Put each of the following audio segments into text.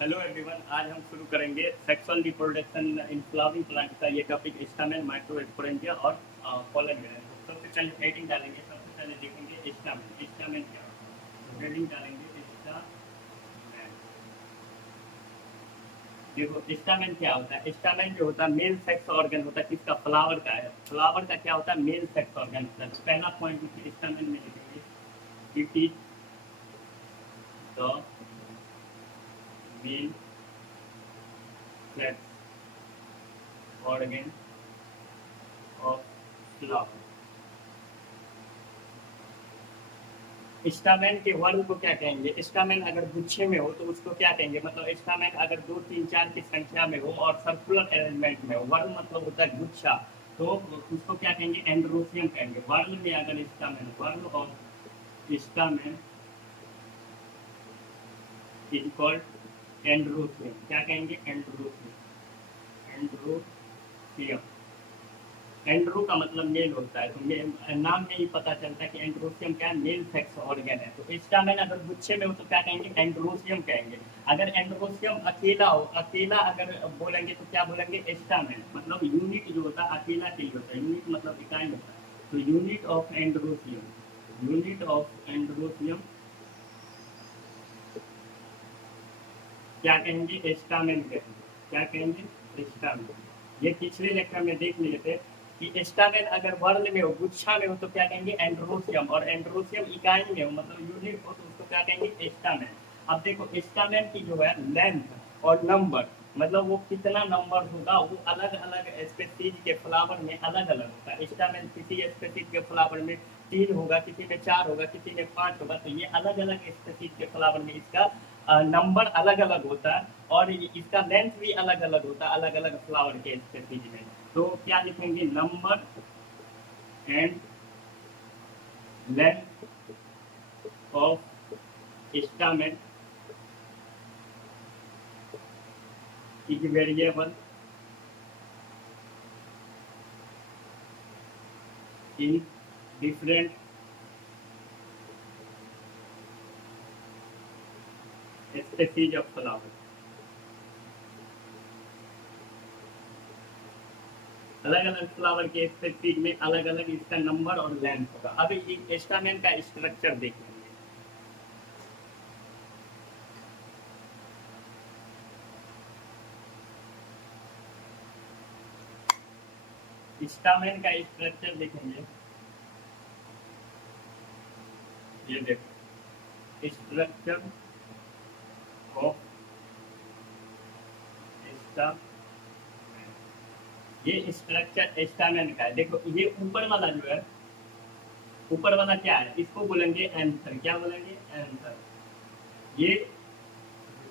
Hello everyone, आज हम शुरू करेंगे sexual reproduction in flowering plant का ये टॉपिक स्टामेन, माइक्रोस्पोरेंजिया और पॉलन ग्रैंड। तो सबसे पहले हेडिंग डालेंगे। सबसे पहले देखेंगे स्टामेन। स्टामेन क्या होता है, तो हेडिंग डालेंगे स्टामेन। देखो स्टामेन क्या होता है। स्टामेन जो होता है मेल सेक्स ऑर्गन होता है। किसका? फ्लावर का है। फ्लावर का क्या होता है? मेल सेक्स ऑर्गन होता है। तो पहला पॉइंट लिखिए स्टामेन में, लिखेंगे it is the male sex organ of flower. Stamen के वर्ग को क्या कहेंगे? स्टामेन अगर गुच्छे में हो तो उसको क्या कहेंगे? मतलब स्टामेन अगर 2 3 4 की संख्या में हो और सर्कुलर अरेंजमेंट में हो, वर्ग मतलब होता है गुच्छा, तो उसको क्या कहेंगे? एंड्रोसियम कहेंगे। वर्ग में अगर स्टामेन, वर्ग और स्टामेन इज कॉल्ड एंड्रोसियम। क्या कहेंगे? एंड्रोसियम। एंड्रोसियम। एंड्रो का मतलब मेल होता है, तो नाम में ही पता चलता है कि एंड्रोसियम क्या है? मेल सेक्स ऑर्गन है। तो स्टामेन अगर गुच्छे में हो तो क्या कहेंगे? एंड्रोसियम कहेंगे। अगर एंड्रोसियम अकेला हो, अकेला अगर बोलेंगे तो क्या बोलेंगे? स्टामेन। मतलब यूनिट जो होता है अकेला के लिए होता है। यूनिट मतलब इकाई होता है। तो unit of androecium, unit of androecium क्या कहेंगे? स्टामेन कहेंगे। क्या कहेंगे? स्टामेन। ये पिछले लेक्चर में देख लिए थे कि स्टामेन अगर वर्ण में हो, गुच्छा में हो तो क्या कहेंगे? एंड्रोसियम। और एंड्रोसियम इकाई में हो, मतलब यूनिट हो, तो उसको क्या कहेंगे? स्टामेन। अब देखो स्टामेन की जो है लेंथ और नंबर, मतलब वो कितना नंबर होगा, वो अलग अलग स्पेसीज के फ्लावर में अलग अलग होता है। स्टामेन किसी स्पेसीज के फ्लावर में 3 होगा, किसी में 4 होगा, किसी में 5 होगा। तो ये अलग अलग स्पेसीज के फ्लावर में इसका नंबर अलग अलग होता है और इसका लेंथ भी अलग अलग होता है, अलग अलग फ्लावर के स्पेसीज में। तो क्या लिखेंगे? Number and length of stamen is variable in different species of flower. अलग अलग फ्लावर के स्पेसीज में अलग अलग इसका नंबर और लेंथ होगा। अब स्टामेन का स्ट्रक्चर देखेंगे। स्टामेन का स्ट्रक्चर देखेंगे। ये देखो स्ट्रक्चर ऑफ स्टामेन, ये स्ट्रक्चर स्टामेन का है। देखो ये ऊपर वाला जो है, ऊपर वाला क्या है? इसको बोलेंगे एंथर। क्या बोलेंगे? एंथर। ये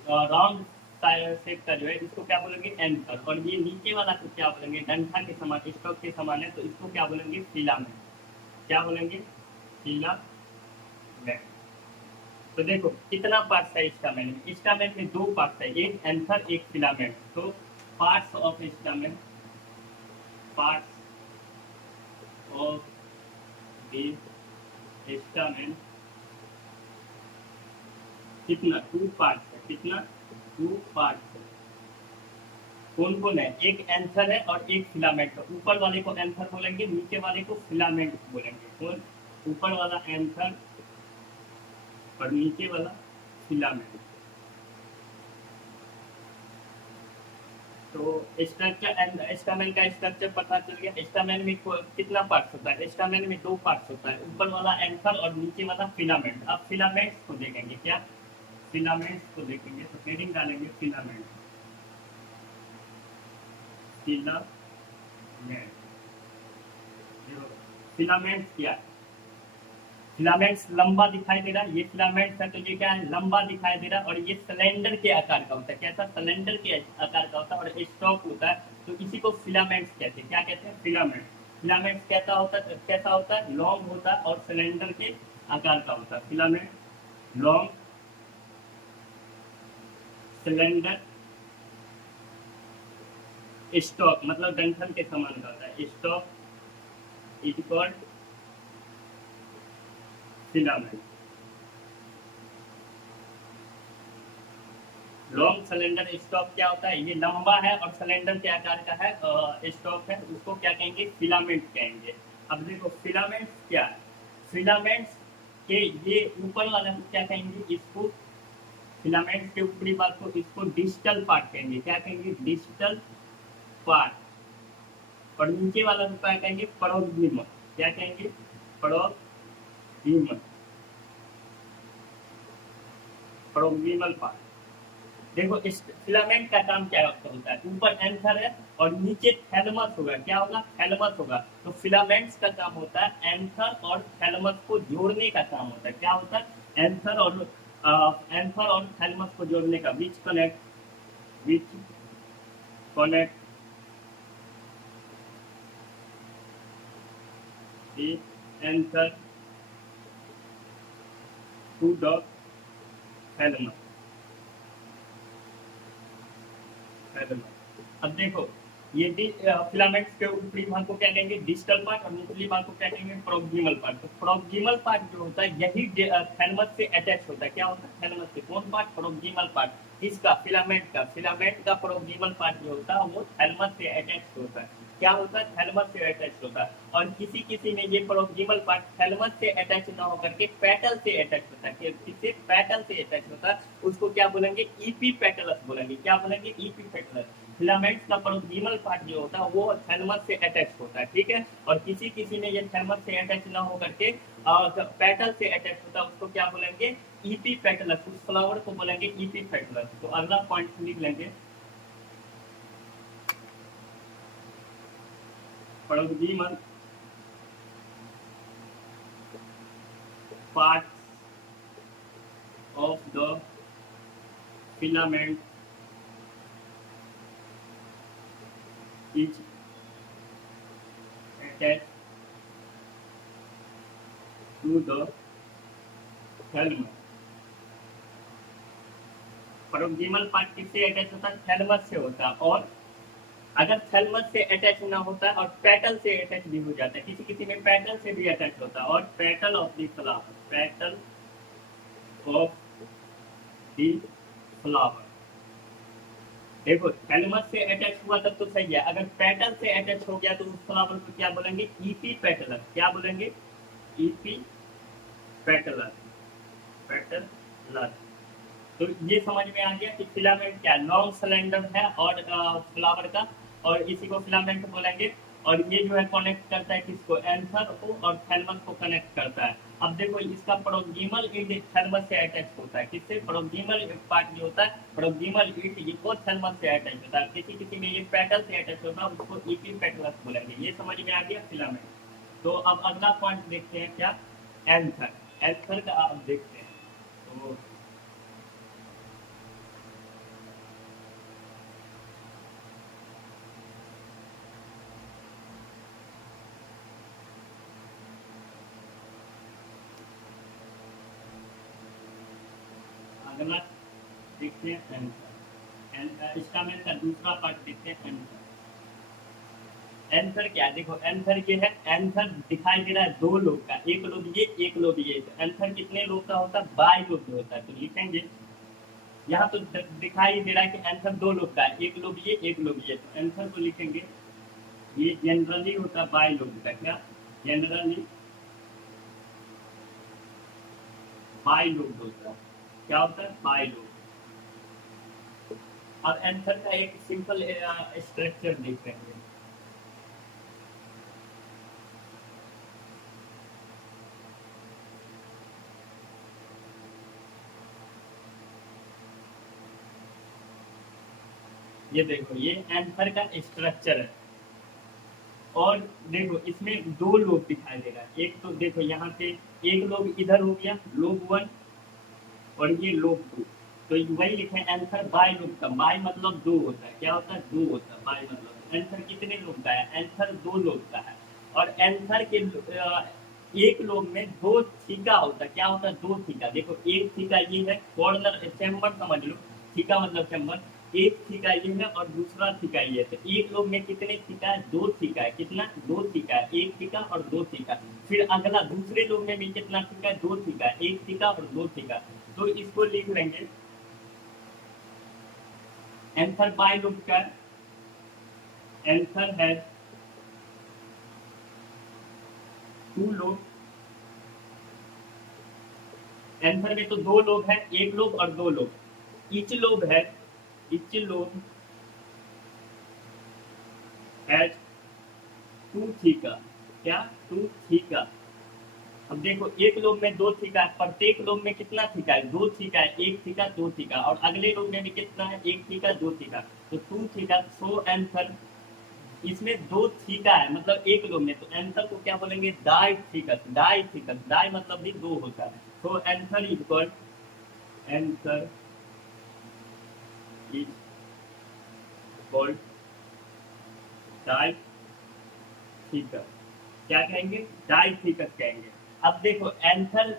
राउंड शेप का जो है इसको क्या बोलेंगे? एंथर। और ये नीचे वाला को क्या बोलेंगे? डंठा के समान, स्टॉक के समान है, तो इसको क्या बोलेंगे? फिलामेंट। क्या बोलेंगे? फिलामेंट। तो देखो कितना पार्ट है स्टामेन में? स्टामेन में 2 पार्ट है, एक एंथर एक फिलामेंट। तो parts of stamen, parts of the stamen कितना? 2 पार्ट्स है। कितना? 2 पार्ट्स है। कौन कौन है? एक एंथर है और एक फिलामेंट है। ऊपर वाले को एंथर बोलेंगे, नीचे वाले को फिलामेंट बोलेंगे। कौन? ऊपर वाला एंथर और नीचे वाला फिलामेंट। तो स्ट्रक्चर एंड स्टामेन का स्ट्रक्चर पता चल गया। स्टामेन में कितना पार्ट्स होता है? स्टामेन में 2 पार्ट्स होता है, ऊपर वाला एंथर और नीचे वाला फिलामेंट। अब फिलामेंट्स को देखेंगे। क्या? फिलामेंट्स को देखेंगे तो हेडिंग डालेंगे फिलामेंट। फिलामेंट। फिलामेंट्स क्या है? फिलामेंट्स लंबा दिखाई दे रहा है, ये फिलामेंट्स है, तो ये क्या है? लंबा दिखाई दे रहा है। और ये सिलेंडर के आकार का होता है। कैसा? सिलेंडर के आकार का होता है और स्टॉक होता है। तो इसी को फिलामेंट्स कहते हैं। क्या कहते हैं? फिलामेंट। फिलामेंट्स कैसा होता है? कैसा होता है? लॉन्ग होता है और सिलेंडर के आकार का होता है। फिलामेंट लॉन्ग, सिलेंडर, स्टॉक मतलब डंठल के समान का होता है। Stock is called filament. Long cylinder stock क्या होता है, ये लंबा है और सिलेंडर के आकार का है स्टॉक है, उसको क्या कहेंगे, फिलामेंट कहेंगे। अब देखो फिलामेंट्स क्या है, फिलामेंट्स के ये ऊपर वाला को क्या कहेंगे, इसको फिलामेंट्स के ऊपरी भाग को इसको डिस्टल पार्ट कहेंगे, क्या कहेंगे, डिस्टल पार्ट। और नीचे वाला को क्या कहेंगे, परोक्सिमल, क्या कहेंगे, परोक्सिमल, परोक्सिमल पार्ट। देखो इस फिलामेंट का काम क्या होता है, ऊपर एंथर है और नीचे थैलमस होगा, क्या होगा, थैलमस होगा। तो फिलामेंट्स का काम होता है एंथर और थैलमस को जोड़ने का काम होता है, क्या होता है, एंथर और थैलमस को जोड़ने का, which connect the anther to the thalamus. अब देखो ये फिलामेंट्स के ऊपरी भाग को क्या कहेंगे, डिस्टल पार्ट, और निचली भाग को क्या कहेंगे, प्रोक्सिमल पार्ट। तो प्रोक्सिमल पार्ट जो होता है यही थैलमस से अटैच होता है, क्या होता है, थैलमस से। कौन पार्ट, प्रोक्सिमल पार्ट। इसका फिलामेंट का प्रोक्सिमल पार्ट जो होता है वो थैलमस से अटैच होता है, क्या होता है, थैलमस से अटैच होता है। और किसी किसी में ये प्रोक्सिमल पार्ट थैलमस से अटैच ना होकर के पेटल से अटैच होता है, किससे, पेटल से अटैच होता है, उसको क्या बोलेंगे, ईपी पेटलस बोलेंगे, क्या बोलेंगे, ईपी पेटलस। फिलामेंट्स का प्रोक्सिमल पार्ट जो होता है वो थैलमस से अटैच होता है, ठीक है। और किसी किसी में ये थैलमस से अटैच ना होकर के पेटल से अटैच होता है, उसको क्या बोलेंगे, ईपी पेटलस। उस फ्लावर को बोलेंगे ईपी पेटलस। तो अगला पॉइंट लिख लेंगे, proximal part of the filament is attached to the thalamus। Proximal part किससे अटैच होता है, थैलमस से होता है। और अगर थैलमस से अटैच ना होता है और पेटल से अटैच भी हो जाता है, किसी किसी में पेटल से भी अटैच होता है। और petal of the flower, petal of the flower, देखो थैलमस से अटैच हुआ तब तो सही है, अगर पेटल से अटैच हो गया तो उस फ्लावर को क्या बोलेंगे, ईपी पेटलस, क्या बोलेंगे, ईपी पेटलस, पेटलस। तो ये समझ में आ गया कि फिलामेंट क्या, लॉन्ग सिलेंडर है और फ्लावर का, और इसी को फिलामेंट बोलेंगे। और ये जो है कनेक्ट करता है किसको, एंथर को और थैलमस को कनेक्ट करता है। अब देखो इसका प्रोक्सिमल इंड थैलमस से अटैच होता है, किससे, प्रोक्सिमल पार्ट जो होता है, प्रोक्सिमल इंड ये को थैलमस से अटैच होता है। किसी किसी में ये पेटल से अटैच होता है, उसको ईपी पेटलस बोलेंगे। ये समझ में आ गया फिलामेंट। तो अब अगला पॉइंट देखते हैं क्या, एंथर। एंथर का आप देखते हैं, तो अगला देखते हैं एंथर। इसका में का दूसरा पार्ट देखते हैं एंथर। एंथर क्या है, देखो एंथर ये है, एंथर दिखाई दे रहा है दो लोग का, एक लोग ये, एक लोग ये। तो एंथर कितने लोग का होता है, बाई लोग होता है। तो लिखेंगे यहाँ तो दिखाई दे रहा है कि एंथर दो लोग का है, एक लोग ये, एक लोग ये। तो एंथर को लिखेंगे, ये जनरली होता है बाई लोग का, क्या, जनरली बाई लोग होता है, क्या होता है, बाई लोग। अब एंथर का एक सिंपल स्ट्रक्चर देख रहे हैं, ये देखो ये एंथर का स्ट्रक्चर है। और देखो इसमें दो लोग दिखाई दे रहा है, एक तो देखो यहाँ पे एक लोग इधर हो गया, लोग वन, और ये लोग टू। तो वही लिखे एंथर बाई लोग का, बाई मतलब दो होता है, क्या होता है, दो होता है बाई मतलब। एंथर कितने लोग का है, एंथर दो लोग का है। और एंथर के एक लोग में दो थीका होता है, क्या होता है, दो थीका। देखो एक थीका ये है, कॉर्नर चैम्बर समझ लो, थीका मतलब चैम्बर। एक थीका ये है और दूसरा थीका ये है। तो एक लोग में कितने थीका है, दो थीका है, कितना, दो थीका है, एक थीका और दो थीका। फिर अगला दूसरे लोग में भी कितना थीका है, दो थीका, एक थीका और दो थीका। तो इसको लिख लेंगे, एंथर बाइलोब का एंथर है 2 लोब। एंथर में तो 2 लोब है, एक लोब और 2 लोब। ईच लोब है, ईच लोब हैज 2 थीका। क्या? 2 थीका। अब देखो एक लोब में 2 थीका है, प्रत्येक लोब में कितना थीका है? 2 थीका है, 1 थीका 2 थीका, और अगले लोब में भी कितना है? 1 थीका 2 थीका, तो 2 थीका। सो एंथर इसमें 2 थीका है, मतलब एक लोब में, तो एंथर को क्या बोलेंगे? Dithecous. Dithecous, di मतलब भी 2 होता है। तो anther is equal, anther is equal dithecous. क्या कहेंगे? डाई थीकस कहेंगे। अब देखो anther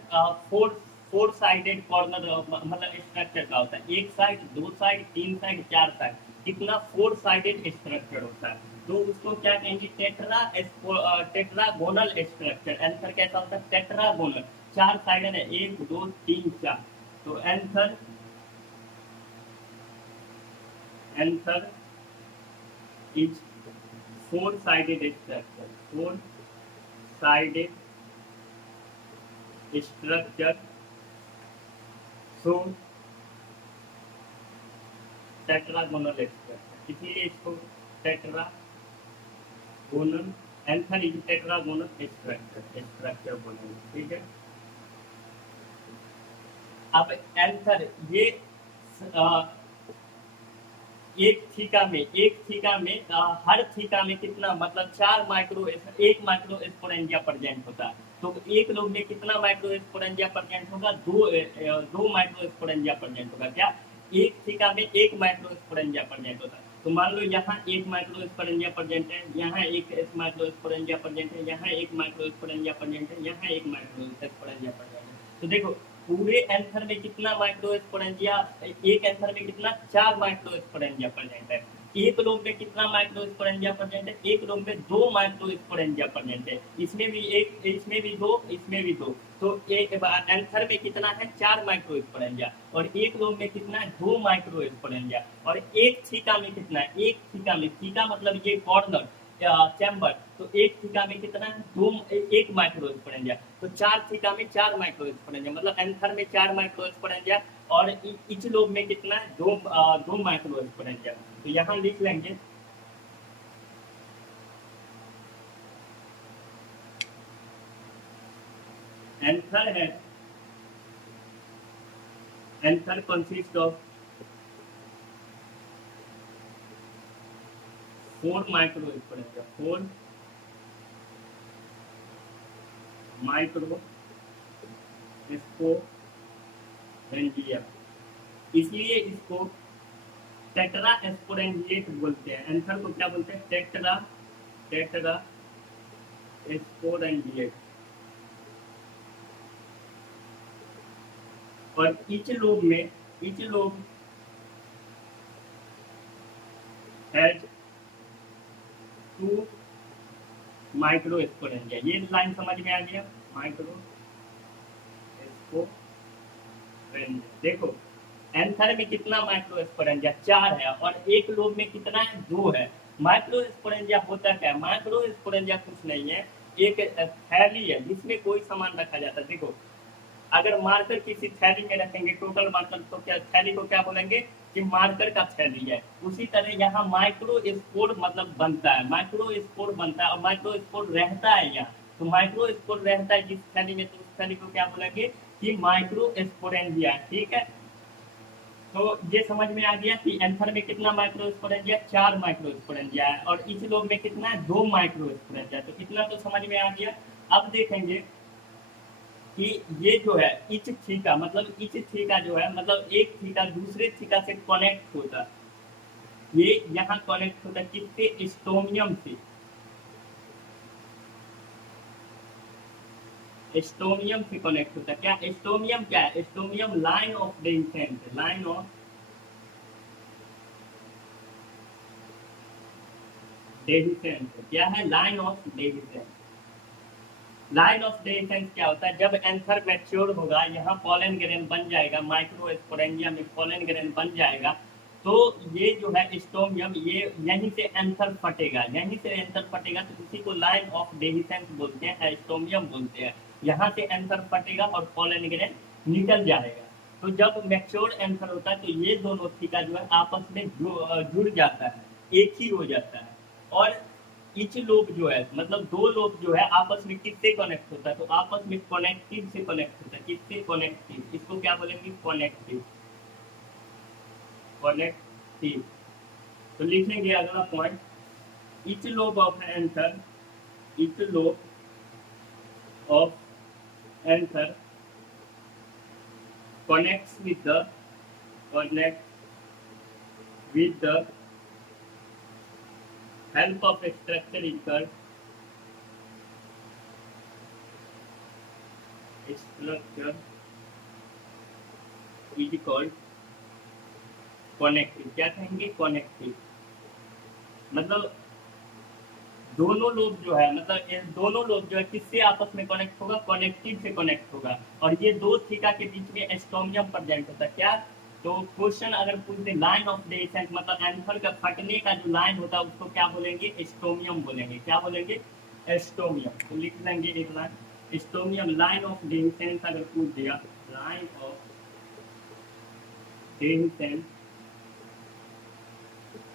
four four sided corner मतलब स्ट्रक्चर का होता है। एक साइड, 2 साइड, 3 साइड, 4 साइड, कितना? 4 साइडेड स्ट्रक्चर होता है। तो उसको क्या कहेंगे? Tetragonal structure. एंथर कैसा होता है? टेट्रागोनल। 4 साइड है, 1 2 3 4। तो anther, anther is 4 sided structure. 4 sided structure. So tetragonal structure, इसीलिए इसको tetragonal, anther is tetragonal structure बोलेंगे। ठीक है। अब एंथर ये अ, एक थीका में हर थीका में कितना, मतलब 4 माइक्रो, एक माइक्रो एक्सपोनेंजिया प्रेजेंट होता है। तो एक लोग में कितना माइक्रो एक्सपोनेंजिया प्रेजेंट होगा? 2 माइक्रो एक्सपोनेंजिया प्रेजेंट होगा। क्या? एक थीका में एक माइक्रो एक्सपोनेंजिया प्रेजेंट होता है। तो मान लो यहाँ एक माइक्रो एक्सपोनेंजिया प्रेजेंट है, यहाँ एक माइक्रो एक्सपोनेंजिया प्रेजेंट है, यहाँ एक माइक्रो एक्सपोनेंजिया प्रेजेंट है, यहाँ एक माइक्रो एक्सपोनेंजिया प्रेजेंट है। तो देखो पूरे एंथर में कितना माइक्रो एक्सपोनेंजिया? एक एंथर में कितना? 4 माइक्रो एक्सपोनेंजिया प्रेजेंट है। एक लोग में कितना माइक्रो एक्सपोनेंजिया प्रेजेंट है? एक लोग में 2 माइक्रो एक्सपोनेंजिया प्रेजेंट है। इसमें भी एक, इसमें भी 2, इसमें भी 2। तो एक एंथर में कितना है? 4 माइक्रो एक्सपोनेंजिया। और एक लोग में कितना है? 2 माइक्रो एक्सपोनेंजिया। और एक थीका में कितना है? एक थीका में, थीका मतलब ये कॉर्नर चैम्बर, तो एक थीका में कितना है? 1 माइक्रो एक्सपोनेंजिया। तो 4 थीका में 4 माइक्रो एक्सपोनेंजिया, मतलब एंथर में 4 माइक्रो एक्सपोनेंजिया। और इच लोब में कितना है? 2 माइक्रो एक्सपोनेंजिया। तो यहाँ लिख लेंगे एंथर है, anther consist of 4 microsporangia. 4 microsporangia, इसलिए इसको टेट्रा एक्सपोनेंजिएट बोलते हैं। एंथर को क्या बोलते हैं? Tetra, tetrasporangiate. और इच लोब में, each lobe has 2 microsporangia. ये लाइन समझ में आ गया? Microsporangia. देखो एंथर में कितना माइक्रो एक्सपोनेंजिया? 4 है, और एक लोब में कितना है? 2 है। माइक्रो एक्सपोनेंजिया होता क्या है? माइक्रो एक्सपोनेंजिया कुछ नहीं है, एक थैली है जिसमें कोई सामान रखा जाता है। देखो अगर मार्कर किसी थैली में रखेंगे, टोटल मार्कर, तो क्या थैली को क्या बोलेंगे? कि मार्कर का थैली है। उसी तरह यहाँ माइक्रो स्पोर मतलब बनता है, माइक्रो स्पोर बनता है, और माइक्रो स्पोर रहता है यहाँ। तो माइक्रो स्पोर रहता है जिस थैली में, तो उस थैली को क्या बोलेंगे? कि माइक्रो स्पोरेंजिया। ठीक है। तो ये समझ में आ गया कि एंथर में कितना माइक्रो स्पोरेंजिया? 4 माइक्रो स्पोरेंजिया है। और इस लोब में कितना है? 2 माइक्रो स्पोरेंजिया। तो इतना तो समझ में आ गया। अब देखेंगे कि ये जो है इच थीका, मतलब इच थीका जो है, मतलब एक थीका दूसरे थीका से कनेक्ट होता है। ये यहाँ कनेक्ट होता है किससे? स्टोमियम से। स्टोमियम से कनेक्ट होता है। क्या स्टोमियम? क्या है stomium? Line of dehiscence, line of dehiscence. क्या है? Line of dehiscence. Line of dehiscence क्या होता है? जब एंथर मैच्योर होगा, यहाँ पॉलन ग्रेन बन जाएगा, माइक्रो स्पोरेंजिया में पॉलन ग्रेन बन जाएगा, तो ये जो है स्टोमियम, ये यहीं से एंथर फटेगा, यहीं से एंथर फटेगा, तो इसी को लाइन ऑफ डेहिसेंस बोलते हैं, स्टोमियम बोलते हैं। यहाँ से एंथर फटेगा और पोलन ग्रेन निकल जाएगा। तो जब मैच्योर एंथर होता है तो ये दोनों थीका जो है आपस में जुड़ जाता है, एक ही हो जाता है। और इच लोब जो है, मतलब दो लोब जो है आपस में किससे कनेक्ट होता है, तो आपस में कनेक्टिव से कनेक्ट होता है। किससे कनेक्टिव, इसको क्या बोलेंगे, कनेक्टिव, कनेक्टिव। तो लिखेंगे अगला point, each lobe of anther, each lobe of anther connects with the, connect with the help of a structure is called, structure is called connective। क्या कहेंगे, कनेक्टिव। मतलब दोनों लोब जो है, मतलब ये दोनों लोब जो है किससे आपस में कनेक्ट होगा, कनेक्टिव से कनेक्ट होगा। और ये दो थीका के बीच में एस्टोमियम प्रेजेंट होता है। क्या, तो क्वेश्चन अगर पूछते लाइन ऑफ डेसेंट, मतलब एंथर का फटने का जो लाइन होता है उसको क्या बोलेंगे, एस्टोमियम बोलेंगे। क्या बोलेंगे, एस्टोमियम। तो लिख लेंगे एक लाइन, एस्टोमियम लाइन ऑफ डेसेंट अगर पूछ दिया, लाइन ऑफ डेसेंट,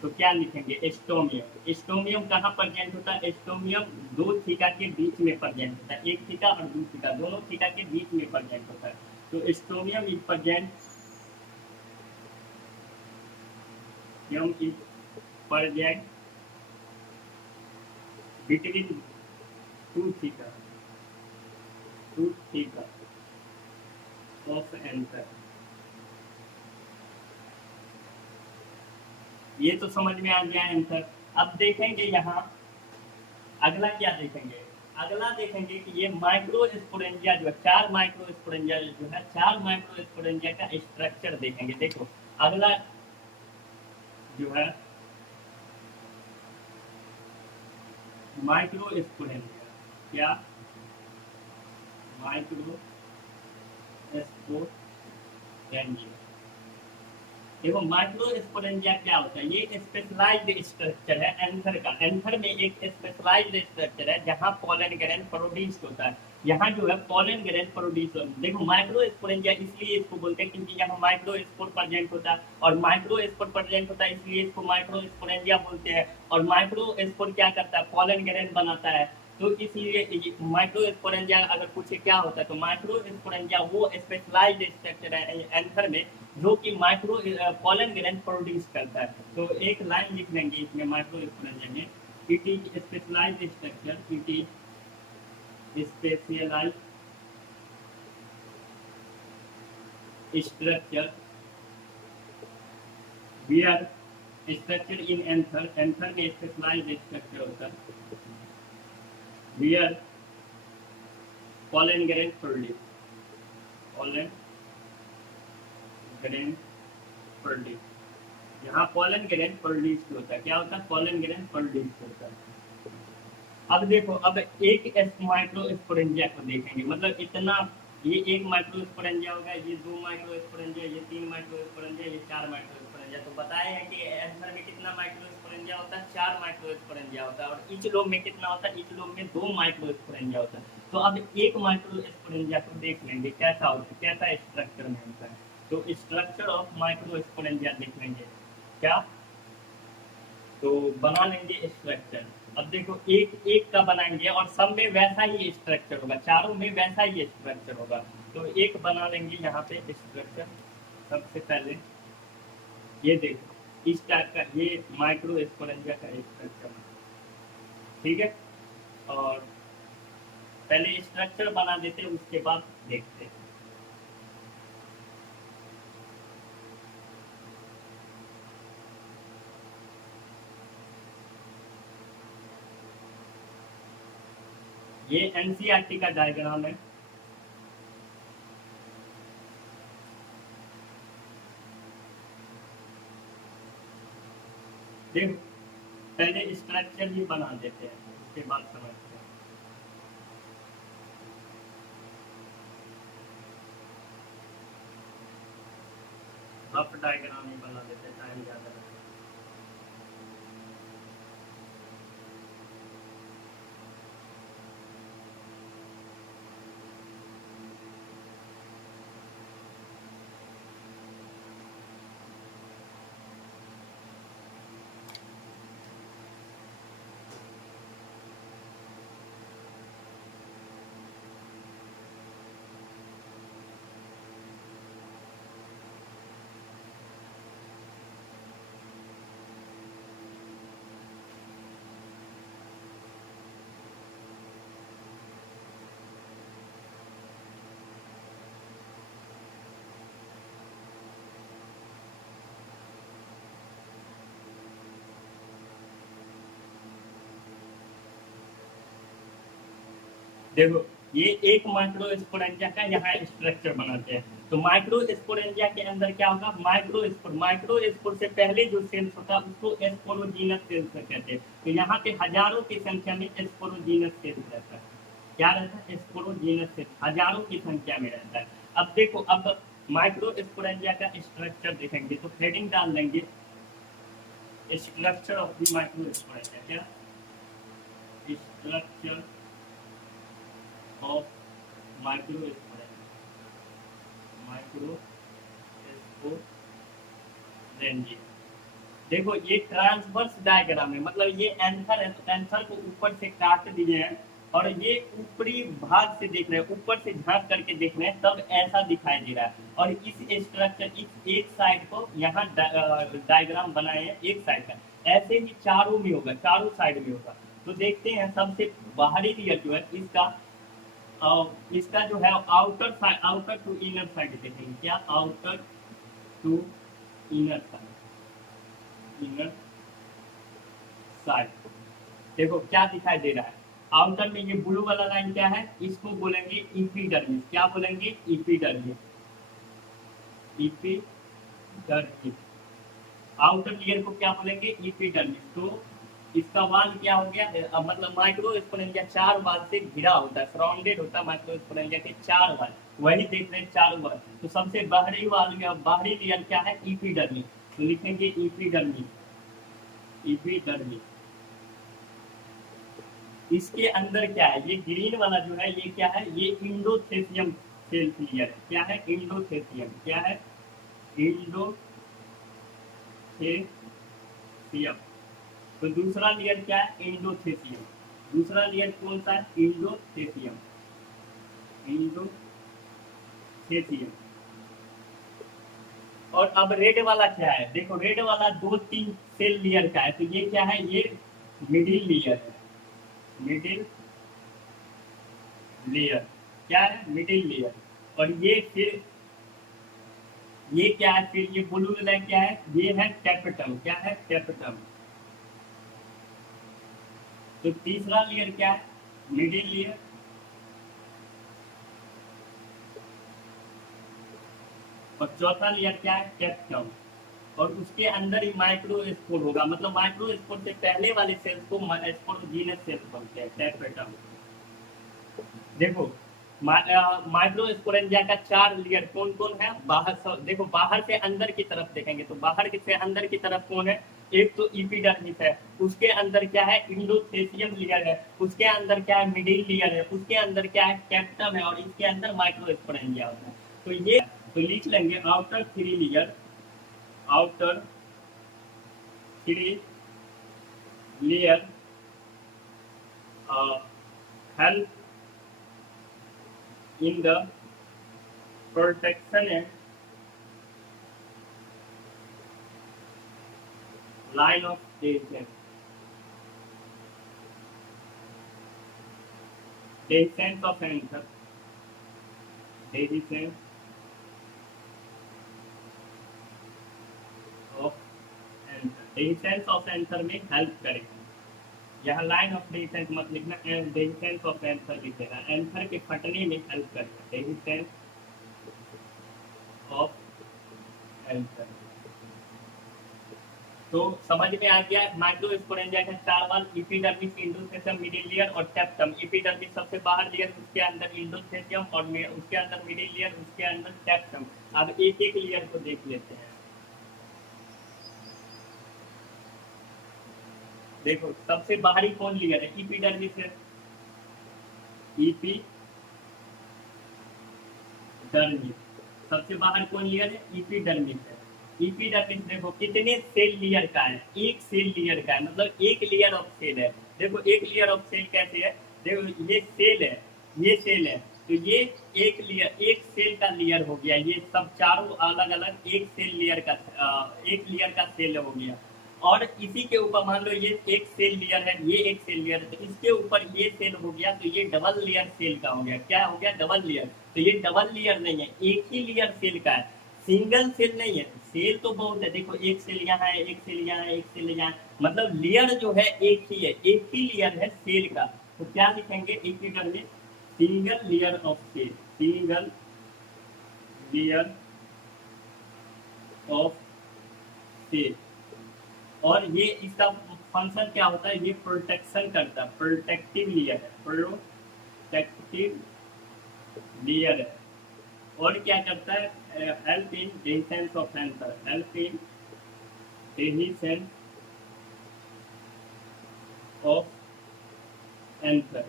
तो क्या लिखेंगे, एस्टोमियम। एस्टोमियम कहाँ प्रेजेंट होता है, एस्टोमियम दो थीका के बीच में प्रेजेंट होता है, एक थीका और दो थीका, दोनों थीका के बीच में प्रेजेंट होता है। तो एस्टोमियम इज प्रेजेंट, यम is present between two theca, two theca of anther. ये तो समझ में आ गया आंसर। अब देखेंगे यहाँ अगला क्या देखेंगे, अगला देखेंगे कि ये माइक्रोस्पोरेंजिया जो है, चार माइक्रोस्पोरेंजिया जो है, चार माइक्रोस्पोरेंजिया का स्ट्रक्चर देखेंगे। देखो अगला जो है माइक्रोस्पोरेंजिया, क्या, माइक्रोस्पोरेंजिया। देखो माइक्रोस्पोरेंजिया क्या होता है, ये स्पेशलाइज्ड स्ट्रक्चर है एंथर का। एंथर में एक स्पेशलाइज्ड स्ट्रक्चर है जहाँ पोलन ग्रेन प्रोड्यूस होता है। यहाँ जो है पोलन ग्रेन प्रोड्यूस होता है। देखो माइक्रोस्पोरेंजिया इसलिए इसको बोलते हैं क्योंकि यहाँ माइक्रोस्पोर प्रेजेंट होता है, और माइक्रोस्पोर प्रेजेंट होता है इसलिए इसको माइक्रोस्पोरेंजिया बोलते हैं। और माइक्रोस्पोर क्या करता है, पोलन ग्रेन बनाता है। तो इसलिए माइक्रोस्पोरेंजिया अगर पूछे क्या होता है, तो माइक्रोस्पोरेंजिया वो स्पेशलाइज्ड स्ट्रक्चर है एंथर में जो कि माइक्रो पोलन ग्रेन प्रोड्यूस करता है। तो एक लाइन लिख लेंगे इसमें माइक्रोस्पोरेंजिया में, it is specialized structure, it is specialized structure where structure in anther, anther में स्पेशलाइज्ड स्ट्रक्चर होता है where pollen grain produce, pollen grain produce, यहाँ पोलन ग्रेन प्रोड्यूस होता है। क्या होता है, पोलन ग्रेन प्रोड्यूस होता है। अब देखो, अब एक माइक्रोस्पोरेंजिया को देखेंगे, मतलब इतना, ये एक माइक्रोस्पोरेंजिया होगा, ये दो माइक्रोस्पोरेंजिया, ये तीन माइक्रोस्पोरेंजिया, ये चार माइक्रोस्पोरेंजिया। तो बताए हैं कि एंथर में कितना माइक्रोस्पोरेंजिया होता है, चार माइक्रोस्पोरेंजिया होता है। और ईच लोब में कितना होता है, ईच लोब में दो माइक्रोस्पोरेंजिया होता है। तो अब एक माइक्रोस्पोरेंजिया को देख लेंगे कैसा होता है, कैसा स्ट्रक्चर में होता है। तो स्ट्रक्चर ऑफ माइक्रोस्पोरेंजिया देख लेंगे क्या, तो बना लेंगे स्ट्रक्चर। अब देखो एक एक का बनाएंगे और सब में वैसा ही स्ट्रक्चर होगा, चारों में वैसा ही स्ट्रक्चर होगा। तो एक बना लेंगे यहाँ पे स्ट्रक्चर। सबसे पहले ये देखो इस टाइप का, ये माइक्रोस्पोरेंजिया का स्ट्रक्चर, ठीक है। और पहले स्ट्रक्चर बना देते हैं, उसके बाद देखते हैं। ये एनसीईआरटी का डायग्राम है। देखो पहले स्ट्रक्चर ही बना देते हैं, उसके बाद समझते हैं। रफ डायग्राम ही बना देते, टाइम ज़्यादा लगेगा। देखो, ये एक माइक्रो स्पोरेंजिया का यहाँ स्ट्रक्चर बनाते हैं। तो माइक्रो स्पोरेंजिया के अंदर क्या होगा, माइक्रो स्पोर से पहले जो सेल्स होता है उसको स्पोरोजीनस सेल्स कहते हैं। तो यहाँ पे हजारों की संख्या में स्पोरोजीनस सेल्स रहता है। क्या रहता है, स्पोरोजीनस सेल्स हजारों की संख्या में रहता है। अब देखो, अब माइक्रो स्पोरेंजिया का स्ट्रक्चर देखेंगे तो हेडिंग डाल देंगे structure of the micro sporangia. क्या स्ट्रक्चर ऑफ माइक्रो स्पोरेंजिया। देखो, ये ट्रांसवर्स डायग्राम है, मतलब ये एंथर है तो एंथर को ऊपर से काट दिए हैं और ये ऊपरी भाग से देख रहे हैं, ऊपर से झांक करके देख रहे हैं, तब ऐसा दिखाई दे रहा है। और इस स्ट्रक्चर, इस एक साइड को यहाँ डायग्राम बनाए हैं एक साइड का, ऐसे ही चारों में होगा, चारों साइड में होगा। तो देखते हैं सबसे बाहरी लेयर जो है इसका जो है outer side, outer to inner side देखेंगे। क्या outer to inner side, inner side. देखो क्या दिखाई दे रहा है, आउटर में ये ब्लू वाला लाइन क्या है, इसको बोलेंगे इपीडर्मिस। क्या बोलेंगे, इपीडर्मिस, इपीडर्मिस। आउटर लेयर को क्या बोलेंगे, इपीडर्मिस। तो इसका वाल क्या हो गया, मतलब माइक्रो स्पोरेंजिया चार वाल से घिरा होता है, सराउंडेड होता है माइक्रो स्पोरेंजिया के चार वाल। वही देख रहे हैं चार वाल। तो सबसे बाहरी वाल या बाहरी लेयर क्या है, इपीडर्मिस। तो लिखेंगे इपीडर्मिस, इपीडर्मिस। इसके अंदर क्या है, ये ग्रीन वाला जो है ये क्या है, ये इंडोथेसियम सेल लेयर है। क्या है, इंडोथेसियम। क्या है, इंडोथेसियम। तो दूसरा लेयर क्या है, इंडोथेसियम। दूसरा लेयर कौन सा है, इंडोथेसियम, इंडोथेसियम। और अब रेड वाला क्या है, देखो रेड वाला दो तीन सेल लेयर का है। तो ये क्या है, ये मिडिल लेयर है, मिडिल लेयर। क्या है, मिडिल लेयर। और ये फिर ये क्या है, फिर ये ब्लू लाइन क्या है, ये है कैपिटम। क्या है, कैपिटम। तो तीसरा लेयर क्या है, मिडिल लेयर। और चौथा लेयर क्या है, कैप्टम। और उसके अंदर ही माइक्रो स्पोर होगा, मतलब माइक्रो स्पोर से पहले वाले सेल्स को स्पोरोजीनस सेल्स बोलते हैं, कैपिटम। देखो, माइक्रो स्पोरेंजिया का चार लेयर कौन कौन है, देखो बाहर से अंदर की तरफ देखेंगे तो बाहर से अंदर की तरफ कौन है, एक तो इपीडर्मिस है, उसके अंदर क्या है, इंडोथेसियम लेयर है, उसके अंदर क्या है, मिडिल लेयर है, उसके अंदर क्या है, कैप्टम है, और इसके अंदर माइक्रो स्पोरेंजिया होता है। तो ये तो लिख लेंगे outer three layer, outer three layer help in the protection and line of descent. Descent of answer. Descent of answer. Descent of answer में हेल्प करेगा। यहाँ लाइन ऑफ डेसेंस मत लिखना, डेसेंस ऑफ एंसर लिख देना, एंसर के फटने में हेल्प करता है, डेसेंस ऑफ एंसर। तो समझ में आ गया, माइक्रो स्पोरेंजिया का चार वाल, एपिडर्मिस, इंडोथेसियम, मिडिल लेयर और कैप्टम। एपिडर्मिस सबसे बाहर लेयर, उसके अंदर इंडोथेसियम, और उसके अंदर मिडिल लेयर, उसके अंदर कैप्टम। अब एक एक लेयर को देख लेते हैं। देखो सबसे बाहरी कौन लेयर है, इपिडर्मिस है, इपिडर्मिस। सबसे बाहर कौन लेयर है, इपिडर्मिस है। इपिडर्मिस देखो कितने सेल लेयर का है, एक सेल लेयर का है, मतलब एक लेयर ऑफ सेल है। देखो एक लेयर ऑफ सेल कैसे है, देखो ये सेल है, ये सेल है, तो ये एक लेयर, एक सेल का लेयर हो गया, ये सब चारों अलग अलग एक सेल लेयर का एक लेयर का सेल हो गया। और इसी के ऊपर मान लो ये एक सेल लेयर है, ये एक सेल लेयर है, तो इसके ऊपर ये सेल हो गया, तो ये डबल लेयर सेल का हो गया, क्या हो गया, डबल लेयर। तो ये डबल लेयर नहीं है, एक ही लेयर सेल का है, सिंगल सेल नहीं है। सेल तो बहुत है, देखो एक सेल यहाँ है, एक सेल यहाँ है, एक सेल यहाँ है, मतलब लेयर जो है एक ही है, एक ही लेयर है सेल का। तो क्या लिखेंगे इक्विटर में, single layer of cell, single layer of cell. और ये इसका फंक्शन क्या होता है, ये प्रोटेक्शन करता है, प्रोटेक्टिव लेयर है, प्रोटेक्टिव लेयर है। और क्या करता है, help in dehiscence of anther, help in dehiscence of anther.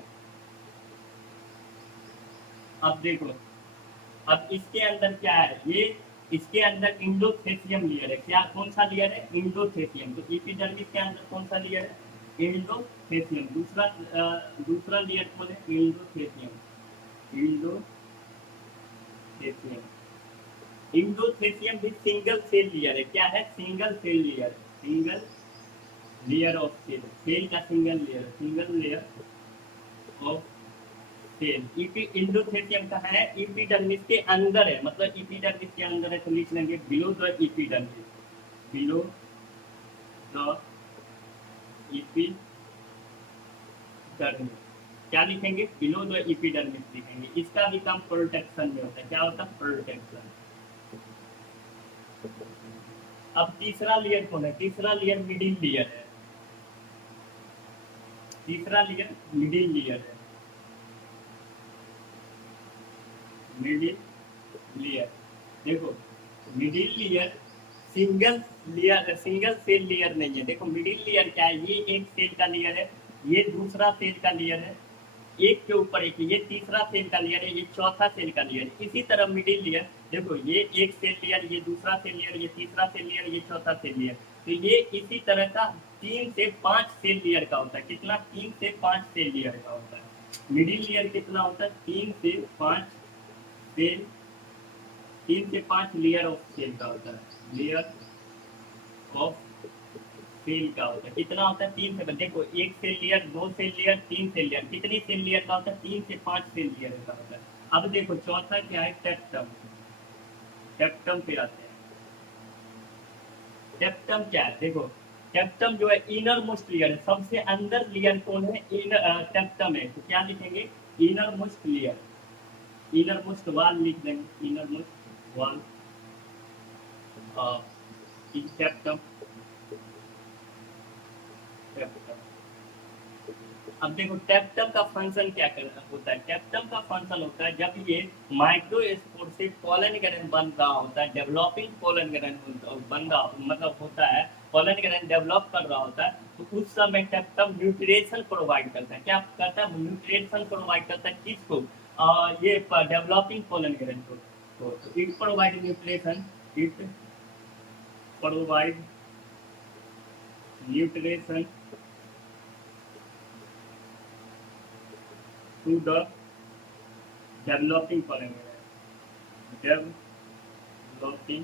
अब देखो, अब इसके अंदर क्या है, ये इसके अंदर इंडोथेसियम लेयर है, क्या कौन सा लेयर है, इंडोथेसियम। तो एपिडर्मिस के अंदर कौन सा लेयर है, इंडोथेसियम। दूसरा दूसरा लेयर कौन है, इंडोथेसियम, इंडोथेसियम। इंडोथेसियम भी सिंगल सेल लेयर है, क्या है, single cell layer, single layer of cell, cell का single layer, single layer of cell. Endothecium कहाँ है, इपिडर्मिस के अंदर है, मतलब इपिडर्मिस के अंदर है, तो लिख लेंगे below the epidermis, below the epidermis. क्या लिखेंगे, बिलो द इपिडर्मिस लिखेंगे। इसका भी काम प्रोटेक्शन में होता है, क्या होता है, प्रोटेक्शन। अब तीसरा लेयर कौन है, तीसरा लेयर मिडिल लेयर है, तीसरा लेयर मिडिल लेयर है, मिडिल लेयर। देखो middle layer single layer, single cell layer नहीं है। देखो मिडिल लेयर क्या है, ये एक सेल का लेयर है, ये दूसरा सेल का लेयर है, एक के ऊपर एक, ये तीसरा सेल का लेयर है, ये चौथा सेल का लेयर है। इसी तरह मिडिल लेयर देखो, ये एक सेल लेयर, ये दूसरा सेल लेयर, ये तीसरा सेल लेयर, ये चौथा सेल लेयर। तो ये इसी तरह का 3 से 5 सेल लेयर का होता है, कितना, 3 से 5 सेल लेयर का होता है। मिडिल लेयर कितना होता है, 3 से 5 सेल, 3 से 5 लेयर ऑफ सेल का होता है, लेयर ऑफ सेल का होता है। कितना होता है, 3 से, देखो एक cell layer, 2 cell layer, 3 cell layer, कितनी सेल लेयर का होता है, 3 से 5 सेल लेयर का होता है। अब देखो चौथा क्या है, टेप्टम, टेप्टम पे आते हैं। टेप्टम क्या है, देखो टेप्टम जो है इनर मोस्ट लेयर है, सबसे अंदर लेयर कौन है, टेप्टम है। तो क्या लिखेंगे, inner most layer, inner most वाल लिख देंगे, इनर मोस्ट वाल टेप्टम, टेप्टम। अब देखो टेप्टम का फंक्शन क्या होता है, टेप्टम का फंक्शन होता है जब ये माइक्रोस्पोर से पोलन ग्रेन बन रहा होता है, डेवलपिंग पोलन ग्रेन बन रहा, मतलब होता है पोलन ग्रेन डेवलप कर रहा होता है, तो उस समय टेप्टम न्यूट्रिएशन प्रोवाइड करता है, क्या करता है, न्यूट्रिएशन प्रोवाइड करता है किसको, ये डेवलपिंग पोलन ग्रेन को। तो it provide nutrition, it provide nutrition to the developing pollen grain, developing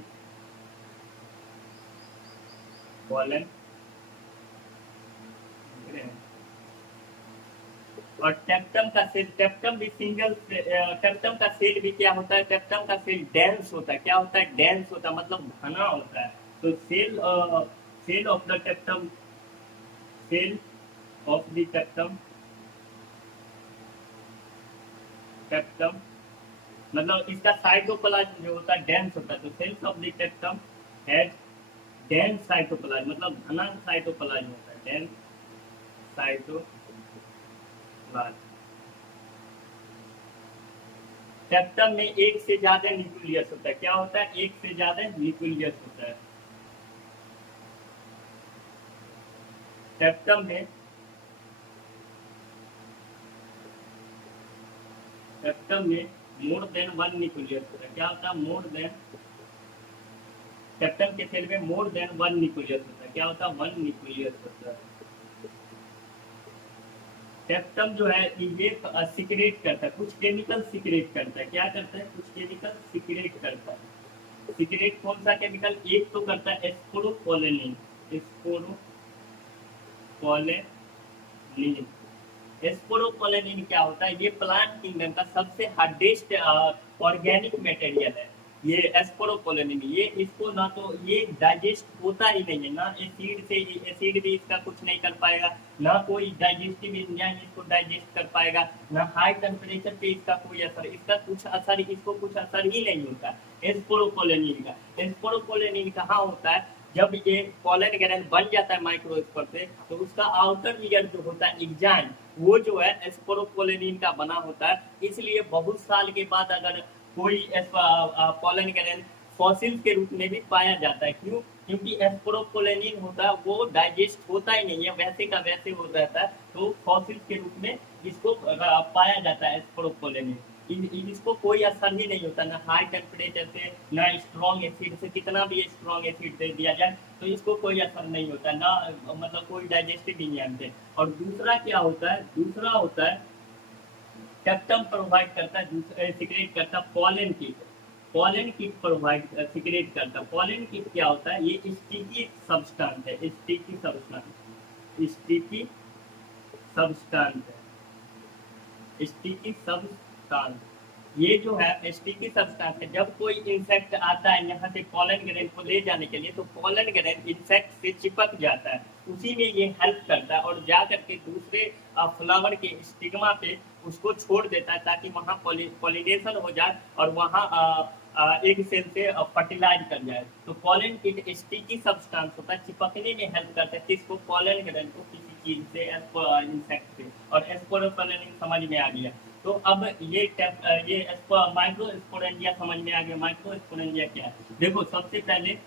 pollen grain। और टेप्टम का सेल, टेप्टम भी सिंगल, टेप्टम का सेल भी क्या होता है, टेप्टम का सेल डेंस होता है, क्या होता है, डेंस होता है, मतलब घना होता है। तो cell, cell of the tapetum, cell of the tapetum, tapetum मतलब इसका साइटोप्लाज्म जो होता है डेंस होता है, तो cells of the tapetum has dense cytoplasm, मतलब घना साइटोप्लाज्म होता है, डेंस साइटोप्लाज्म। टेप्टम में एक से ज्यादा न्यूक्लियस होता है, क्या होता है, एक से ज्यादा न्यूक्लियस होता है। टेप्टम में मोर देन वन न्यूक्लियस होता है। क्या होता है? मोर देन, टेप्टम के सेल में मोर देन वन न्यूक्लियस होता है। क्या होता है? वन न्यूक्लियस होता है। टेप्टम जो है ये सिक्रेट करता है, कुछ केमिकल सिक्रेट करता है। क्या करता है? कुछ केमिकल सिक्रेट करता है। सिक्रेट कौन सा केमिकल? एक तो करता है एस्पोरोपोलेनिन। एस्पोरोपोलेनिन एस्पोरोपोलेनिन क्या होता है? ये प्लांट किंगडम का सबसे हार्डेस्ट ऑर्गेनिक मटेरियल है। ये एस्पोरोपोलेनिन, ये इसको ना तो ये डाइजेस्ट होता ही नहीं है, ना एसिड से, एसिड भी इसका कुछ नहीं कर पाएगा, ना कोई डाइजेस्टिव एंजाइम इसको डाइजेस्ट कर पाएगा, ना हाई टेम्परेचर पे इसका कोई असर, इसका कुछ असर, इसको कुछ असर ही नहीं होता एस्पोरोपोलेनिन का। एस्पोरोपोलेनिन कहाँ होता है? जब ये पोलन ग्रेन बन जाता है माइक्रोस्कोप से, तो उसका आउटर लेयर जो होता है एग्जाइम, वो जो है एस्पोरोपोलेनिन का बना होता है। इसलिए बहुत साल के बाद अगर कोई पोलन ग्रेन फॉसिल्स के रूप में भी पाया जाता है। क्यों? क्योंकि एस्पोरोपोलेनिन होता है वो डाइजेस्ट होता ही नहीं है, वैसे का वैसे हो जाता है, तो फॉसिल्स के रूप में इसको पाया जाता है एस्पोरोपोलेनिन। इसको कोई असर ही नहीं होता, ना हाई टेम्परेचर से, ना स्ट्रॉन्ग एसिड से, कितना भी स्ट्रॉन्ग एसिड दे दिया जाए तो इसको कोई असर नहीं होता, ना मतलब कोई डाइजेस्टिव एंजाइम से। और दूसरा क्या होता है? दूसरा होता है टेप्टम प्रोवाइड करता है, सिक्रेट करता है pollen kitt. Pollen kitt provide secrete करता है। पॉलन किट क्या होता है? ये स्टिकी सब्सटेंस है, स्टिकी सब्सटेंस, स्टिकी सब्सटेंस है, स्टिकी सब्सटेंस। ये जो है स्टिकी सब्सटेंस है, जब कोई इंसेक्ट आता है यहाँ से पॉलन ग्रेन को ले जाने के लिए, तो पॉलन ग्रेन इंसेक्ट से चिपक जाता है, उसी में ये हेल्प करता है और जा करके दूसरे फ्लावर के स्टिग्मा पे उसको छोड़ देता है, ताकि वहाँ पॉलिनेशन हो जाए और वहाँ एक सेल से फर्टिलाइज कर जाए। तो पॉलन किट स्टिकी सब्सटेंस होता है, चिपकने में हेल्प करता है किसको? पॉलन ग्रेन को किसी चीज से, इंसेक्ट से। और एस्पोरोपोलेनिन समझ में आ गया। तो अब ये माइक्रो स्पोरेंजिया समझ में आ गया। माइक्रो स्पोरेंजिया क्या है? देखो सबसे पहले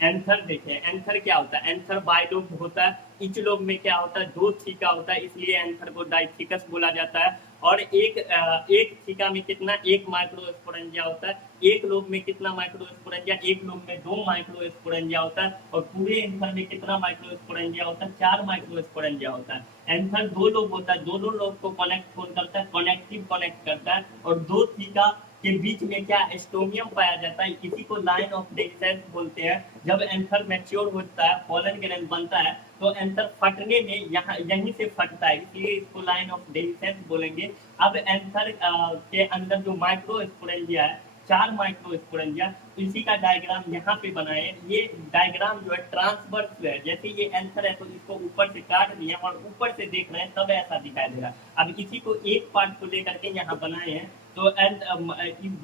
एंथर देखें। एंथर क्या होता है? एंथर बाइलोब होता है। इच लोब में क्या होता है? दो थीका होता है, इसलिए एंथर को डाइथिकस बोला जाता है। और एक थीका में कितना? एक माइक्रोस्पोरेंजिया होता है। एक लोब में कितना माइक्रोस्पोरेंजिया? एक लोब में दो माइक्रोस्पोरेंजिया होता है। और पूरे एंथर में कितना माइक्रोस्पोरेंजिया होता है? चार माइक्रोस्पोरेंजिया होता है। एंथर दो लोब होता है, दोनों लोब को कनेक्ट कौन करता है? कनेक्टिव कनेक्ट करता है। और दो थीका के बीच में क्या? एस्टोमियम पाया जाता है, इसी को लाइन ऑफ डेहिसेंस बोलते हैं। जब एंथर मैच्योर होता है, पोलन ग्रेन बनता है, तो एंथर फटने में यहीं से फटता है, इसलिए इसको लाइन ऑफ डेहिसेंस बोलेंगे। अब एंथर के अंदर जो माइक्रोस्पोरेंजिया है, चार माइक्रोस्पोरेंजिया, इसी का डायग्राम यहाँ पे बनाए। ये डायग्राम जो है ट्रांसवर्स है, जैसे ये एंथर है तो इसको ऊपर से काट दिया और ऊपर से देख रहे हैं तब ऐसा दिखाई देगा। अब इसी को एक पार्ट को लेकर के यहाँ बनाए हैं। तो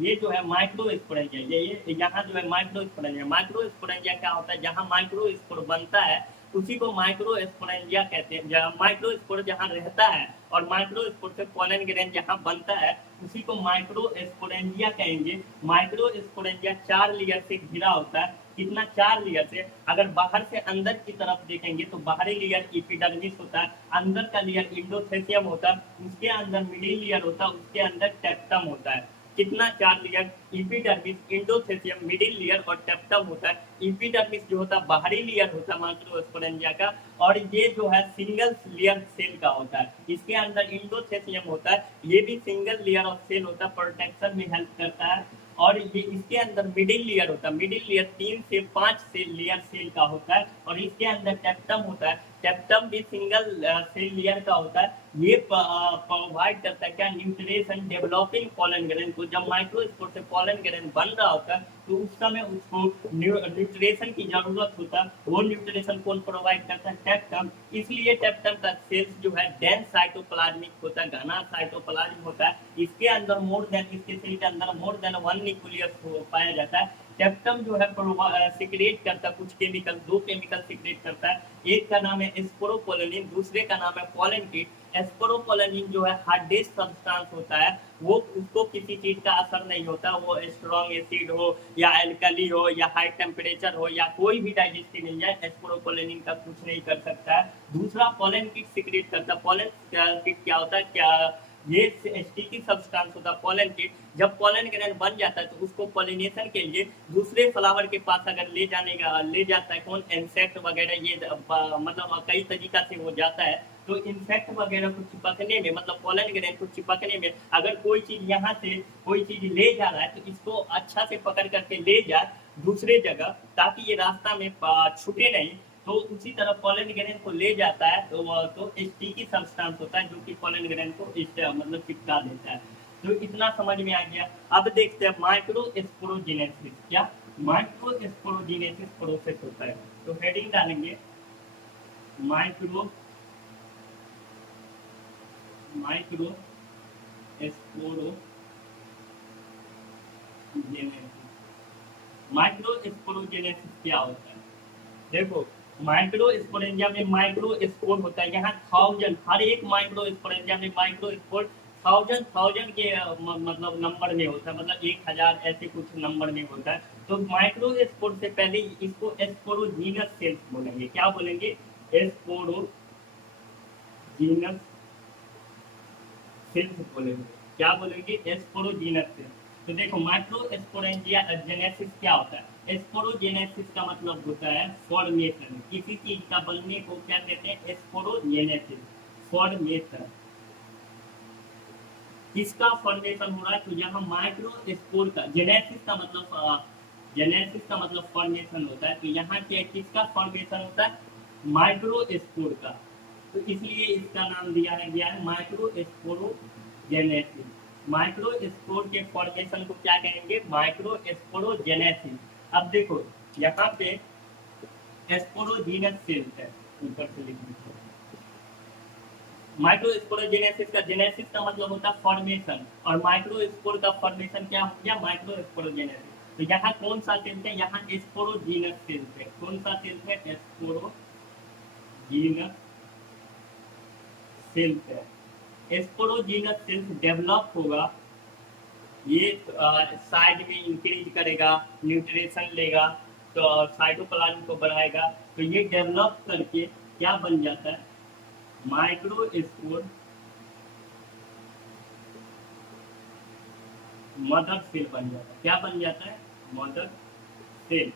ये जो है माइक्रोस्पोरेंजिया, ये यहाँ जो है माइक्रोस्पोरेंजिया क्या होता है? जहाँ माइक्रोस्पोर बनता है उसी को माइक्रोस्पोरेंजिया कहते हैं। जहाँ माइक्रोस्पोर जहाँ रहता है और माइक्रोस्पोर से पोलन ग्रेन जहाँ बनता है, उसी को माइक्रोस्पोरेंजिया कहेंगे। माइक्रोस्पोरेंजिया चार लेयर से घिरा होता है। कितना? चार लेयर से। अगर बाहर से अंदर की तरफ देखेंगे तो बाहरी लेयर एपिडर्मिस होता है, अंदर का लेयर इंडोथेलियम होता है, उसके अंदर मिडिल लेयर होता है, उसके अंदर टेप्टम होता है। कितना? चार लेयर, एपिडर्मिस, इंडोथेलियम, मिडिल लेयर और टेप्टम होता है। एपिडर्मिस जो होता है बाहरी लेयर होता है माइक्रोस्पोरेंजिया का, और ये जो है सिंगल लेयर सेल का होता है। इसके अंदर इंडोथेलियम होता है, ये भी सिंगल लेयर ऑफ सेल होता है, प्रोटेक्शन में हेल्प करता है। और ये इसके अंदर मिडिल लेयर होता है, मिडिल लेयर 3 से 5 सेल लेयर सेल का होता है। और इसके अंदर टेप्टम होता है, टेप्टम भी सिंगल सेल लेयर का होता है। ये प्रोवाइड करता है क्या? न्यूट्रिशन डेवलपिंग पोलन ग्रेन को। जब माइक्रोस्पोर से पोलन ग्रेन बन रहा होता है तो उस समय उसको न्यूट्रिशन की जरूरत होता है। वो न्यूट्रिशन कौन प्रोवाइड करता है? टेप्टम। इसलिए टेप्टम का सेल्स जो है डेंस साइटोप्लाज्मिक होता है, घना साइटोप्लाज्म होता है। इसके अंदर मोर देन, इसके सेल के अंदर मोर देन वन न्यूक्लियस पाया जाता है। टेप्टम जो है सिक्रेट करता है कुछ केमिकल, दो केमिकल सिक्रेट करता है। एक का नाम है स्पोरोपोलेनिन, दूसरे का नाम है पोलन किट। एस्पोरोपोलेनिन जो है हार्डेस्ट सब्सटेंस होता है, वो उसको किसी चीज का असर नहीं होता, वो स्ट्रॉन्ग एसिड हो या एल्कली हो या हाई टेम्परेचर हो या कोई भी डाइजेस्टिव मिल जाए, एस्पोरोपोलेनिन का कुछ नहीं कर सकता है। दूसरा पोलन किट सिक्रेट करता है। पोलन किट क्या होता है, क्या ये स्टिकी सब्सटेंस होता है पोलन किट। जब पोलन ग्रेन बन जाता है तो उसको पोलिनेशन के लिए दूसरे फ्लावर के पास अगर ले जाता है कौन, इंसेक्ट वगैरह, ये मतलब कई तरीका से वो जाता है। तो इंसेक्ट वगैरह को चिपकने में, मतलब पोलन ग्रेन को चिपकने में, अगर कोई चीज यहाँ से कोई चीज ले जा रहा है तो इसको अच्छा से पकड़ करके ले जाए दूसरे जगह, ताकि ये रास्ता में छूटे नहीं। तो उसी तरह पोलन ग्रेन को ले जाता है तो स्टिकी सब्सटेंस होता है जो कि पोलन ग्रेन को मतलब चिपका देता है। तो इतना समझ में आ गया। अब देखते हैं माइक्रोस्पोरोजेनेसिस। क्या माइक्रोस्पोरोजेनेसिस प्रोसेस होता है? तो हेडिंग डालेंगे माइक्रो माइक्रोस्पोरोजेनेसिस क्या होता है? देखो, माइक्रोस्पोरेंजिया में माइक्रोस्पोर होता है, यहाँ 1000, हर एक माइक्रोस्पोरेंजिया में माइक्रोस्पोर 1000 के मतलब नंबर में होता है, मतलब 1000 ऐसे कुछ नंबर में होता है। तो माइक्रोस्पोर से पहले इसको एस्पोरोजीनस सेल्स बोलेंगे। क्या बोलेंगे? एस्पोरोजीनस सेल्स बोलेंगे। क्या बोलेंगे? एस्पोरोजीनस सेल्स। तो देखो, माइक्रोस्पोरेंजिया जेनेसिस क्या होता है? एस्पोरोजेनेसिस का मतलब होता है फॉर्मेशन, किसी चीज का बनने को क्या कहते हैं? एस्पोरोजेनेसिस, फॉर्मेशन। किसका फॉर्मेशन हो रहा है? तो यहाँ माइक्रोस्पोर का, जेनेसिस का मतलब फॉर्मेशन होता है। तो यहाँ क्या, किसका फॉर्मेशन होता है? माइक्रोस्पोर का। तो इसलिए इसका नाम दिया है माइक्रोस्पोरोजेनेसिस। माइक्रोस्पोर के फॉर्मेशन को क्या कहेंगे? माइक्रोस्पोरोजेनेसिस। अब देखो, यहाँ पे एस्पोरोजीनस सेल्स है, ऊपर से लिख दीजिए। माइक्रोस्पोरोजेनेसिस का, जेनेसिस का मतलब होता है फॉर्मेशन, और माइक्रोस्पोर का फॉर्मेशन क्या हो गया? माइक्रोस्पोरोजेनेसिस। तो यहाँ कौन सा सेल्स है? यहाँ एस्पोरोजीनस सेल्स है। कौन सा सेल्स है? एस्पोरोजीनस सेल्स है। एस्पोरोजीनस सेल्स डेवलप होगा, ये साइड में इंक्रीज करेगा, न्यूट्रिशन लेगा, तो साइटोप्लाज्म को बढ़ाएगा। तो ये डेवलप करके क्या बन जाता है? माइक्रोस्पोर मदर सेल बन जाता है। क्या बन जाता है? Mother cell.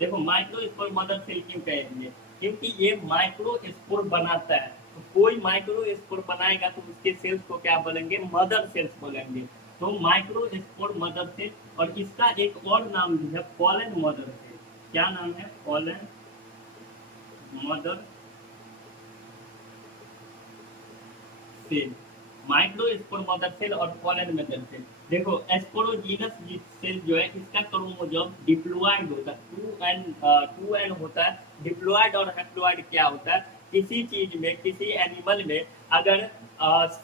देखो, माइक्रोस्पोर मदर सेल क्यों कहेंगे? क्योंकि ये माइक्रोस्पोर बनाता है। तो कोई माइक्रोस्पोर बनाएगा तो उसके सेल्स को क्या बोलेंगे? मदर सेल्स बोलेंगे। तो माइक्रोस्पोर मदर सेल, और इसका एक और नाम भी है पोलन मदर सेल। क्या नाम है? Pollen mother cell. Microspore mother cell और पोलन मदर सेल। देखो, एस्पोरोजीनस सेल जो है, इसका क्रोमोसोम डिप्लॉइड होता है, 2n होता है। डिप्लॉइड और हैप्लॉइड क्या होता है? किसी चीज में, किसी एनिमल में अगर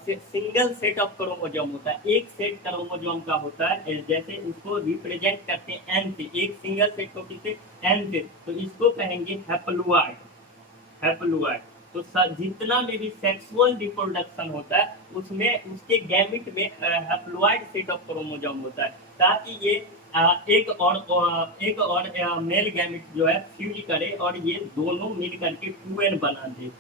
सिंगल सेट ऑफ क्रोमोसोम होता है, एक सेट क्रोमोसोम का होता है, जैसे इसको रिप्रेजेंट करते हैं एन से, एक सिंगल सेट को किसी एन से, तो इसको कहेंगे हैप्लॉइड। हैप्लॉइड। तो जितना में भी सेक्सुअल रिप्रोडक्शन होता है उसमें उसके गैमिट में हैप्लॉइड सेट ऑफ क्रोमोसोम होता है, ताकि ये एक और मेल गैमिट जो है फ्यूज करे और ये दोनों मिल करके 2n बना दे।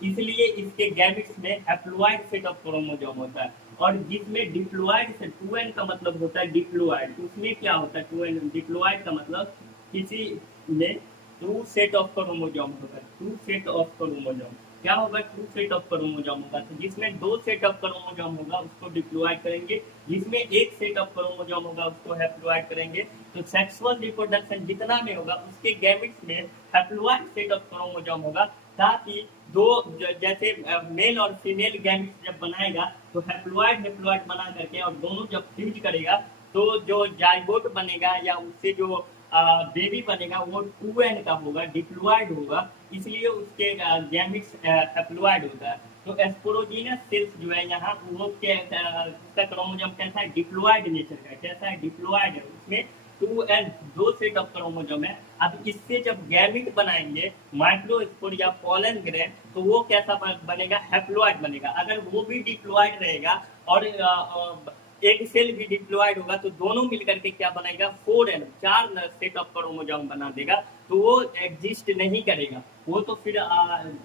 इसलिए इसके गैमिट्स में हैप्लॉइड सेट ऑफ क्रोमोसोम होता है। और जिसमें डिप्लॉइड से 2n का मतलब होता है डिप्लॉइड, उसमें क्या होता है? 2n डिप्लॉइड का मतलब किसी में 2 सेट ऑफ क्रोमोसोम होगा। 2 सेट ऑफ क्रोमोसोम क्या होगा? 2 सेट ऑफ क्रोमोसोम होगा। तो जिसमें 2 सेट ऑफ क्रोमोसोम होगा उसको डिप्लॉइड करेंगे, जिसमें एक सेट ऑफ क्रोमोसोम होगा उसको हैप्लॉइड करेंगे। तो सेक्सुअल रिप्रोडक्शन जितना में होगा उसके गैमेट्स में हैप्लॉइड सेट ऑफ क्रोमोसोम होगा, ताकि दो जैसे मेल और फीमेल गैमेट्स जब बनाएगा तो हैप्लॉइड बना करके, और दोनों जब फ्यूज करेगा तो जो जाइगोट बनेगा या उससे जो बेबी बनेगा वो 2n का होगा, डिप्लॉइड होगा, इसलिए उसके गैमेट्स हैप्लॉइड होता है। तो एस्पोरोजीनस सेल्स जो है यहाँ वो उसका क्रोमोसोम कैसा है? डिप्लॉइड नेचर का। कैसा है? डिप्लॉइड है। उसमें 2n, दो सेट ऑफ क्रोमोसोम है। अब इससे जब गैमिट बनाएंगे माइक्रोस्पोर या पोलन ग्रेन, तो वो कैसा बनेगा, हैप्लॉइड बनेगा। अगर वो भी डिप्लॉइड रहेगा और एक सेल भी डिप्लॉइड होगा तो दोनों मिलकर के क्या बनाएगा, 4n, 4 सेट ऑफ क्रोमोसोम बना देगा। तो वो एग्जिस्ट नहीं करेगा, वो तो फिर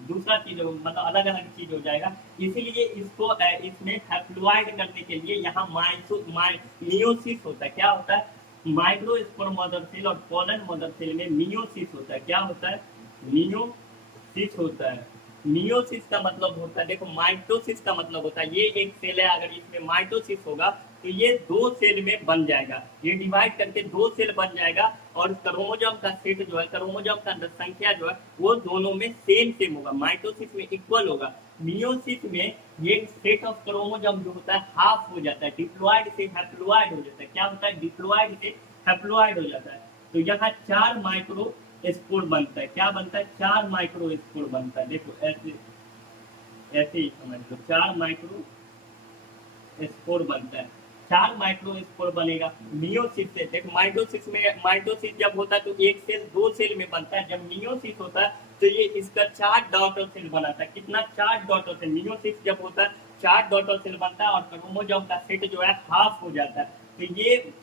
दूसरा चीज मतलब अलग अलग चीज हो जाएगा। इसीलिए इसको इसमें हैप्लॉइड करने के लिए यहाँ मियोसिस होता है। क्या होता है, माइक्रोस्पोर मदर सेल और पोलन मदर सेल में मियोसिस होता है। क्या होता है, मियोसिस होता है। मियोसिस का मतलब होता है, देखो माइटोसिस का मतलब होता है ये एक सेल है, अगर इसमें माइटोसिस होगा तो ये दो सेल में बन जाएगा, ये डिवाइड करके दो सेल बन जाएगा और क्रोमोसोम का सेट जो है, क्रोमोसोम का संख्या जो है वो दोनों में सेम होगा, माइटोसिस में इक्वल होगा। मियोसिस में ये सेट ऑफ क्रोमोसोम जो होता है हाफ हो जाता है, डिप्लॉइड से हैप्लॉइड हो जाता है। क्या होता है, डिप्लॉइड से हैप्लॉइड हो जाता है। तो यहाँ 4 माइक्रो स्पोर बनता है। क्या बनता है, 4 माइक्रो स्पोर बनता है। देखो ऐसे ऐसे ही समझ लो, 4 माइक्रो स्पोर बनता है। 4 माइक्रो स्पोर बनेगा मियोसिस से। देखो माइटोसिस जब होता है तो एक सेल दो सेल में बनता है, जब मियोसिस होता है तो ये इसका 4 डॉटर सेल बनाता है। कितना, 4 डॉटर सेल। मियोसिस जब होता है 4 डॉटर सेल बनता है और क्रोमोसोम का सेट जो है हाफ हो जाता है। तो ये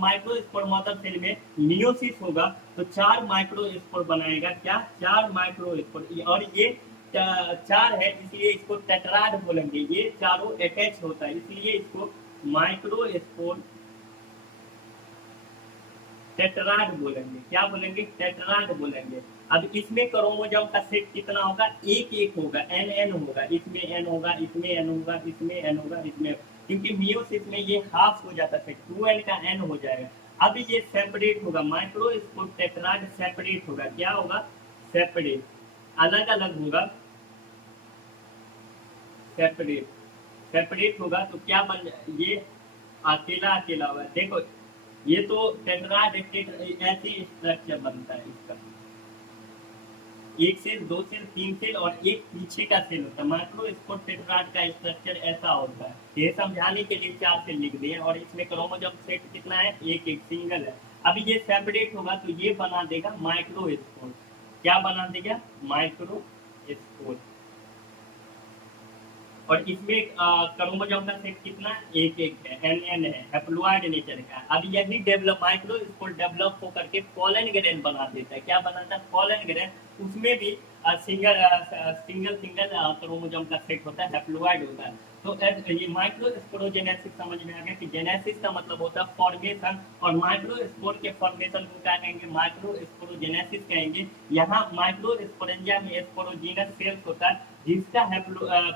माइक्रो स्पोर मदर सेल में मियोसिस होगा तो 4 माइक्रो स्पोर बनाएगा। क्या, 4 माइक्रो स्पोर। और ये 4 है इसलिए इसको टेट्राड बोलेंगे, ये चारों अटैच होता है इसलिए इसको माइक्रो स्पोर टेट्राड बोलेंगे। क्या बोलेंगे, टेट्राड बोलेंगे। अब इसमें क्रोमोसोम का सेट कितना होगा, एक होगा, एन होगा, इसमें एन होगा, इसमें एन होगा, इसमें एन होगा, इसमें, क्योंकि मियोसिस में ये हाफ हो जाता है, 2n का n हो जाएगा। अब ये सेपरेट होगा, माइक्रो स्पोर टेट्राड सेपरेट होगा। क्या होगा, सेपरेट, अलग अलग होगा, सेपरेट होगा। तो क्या बन जाए, ये अकेला होगा। देखो ये तो टेट्राड ऐसी स्ट्रक्चर बनता है इसका, एक सेल, दो सेल, तीन सेल और एक पीछे का सेल होता है। माइक्रो स्पोर टेट्राड का स्ट्रक्चर ऐसा होता है। ये समझाने के लिए 4 सेल लिख दिए और इसमें क्रोमोसोम सेट कितना है, एक सिंगल है। अभी ये सेपरेट होगा तो ये बना देगा माइक्रो स्पोर। क्या बना देगा, माइक्रो स्पोर। और इसमें क्रोमोसोम का सेट कितना, एक है, एन है, हैप्लॉइड नेचर का। अब यही डेवलप माइक्रो स्पोर डेवलप होकर के पोलन ग्रेन बना देता है। क्या बनाता है, पोलन ग्रेन। उसमें भी सिंगल क्रोमोसोम का सेट होता है, हैप्लॉइड होता है। तो ये माइक्रो स्पोरोजेनेसिस समझ में आ गया कि जेनेसिस का मतलब होता है फॉर्मेशन और माइक्रो स्पोर के फॉर्मेशन को क्या कहेंगे, माइक्रो स्पोरोजेनेसिस कहेंगे। यहाँ माइक्रो स्पोरेंजिया में स्पोरोजीनस सेल्स होता है जिसका